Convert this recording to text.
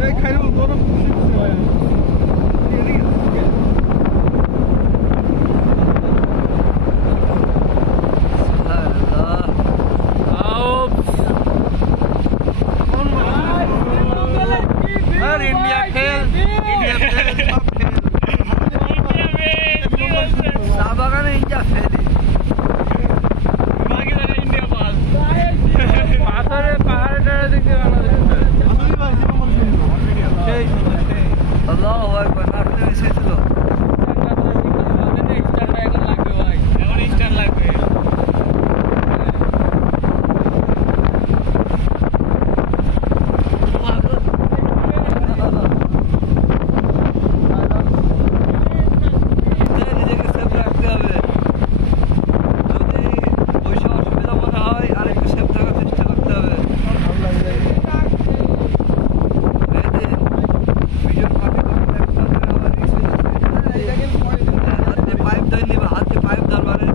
এই খাইরুল গরম খুশি হয় इंडिया खेल साबागा ने इंडिया खेली बाकी लगा इंडिया पास पाथरे पहाड़টা দেখতে ভালো আল্লাহু আকবার নাটক এসেছিল স্টার এখন লাগবে ভাই এখন স্টার লাগবে हाथ के पाइप धरवाने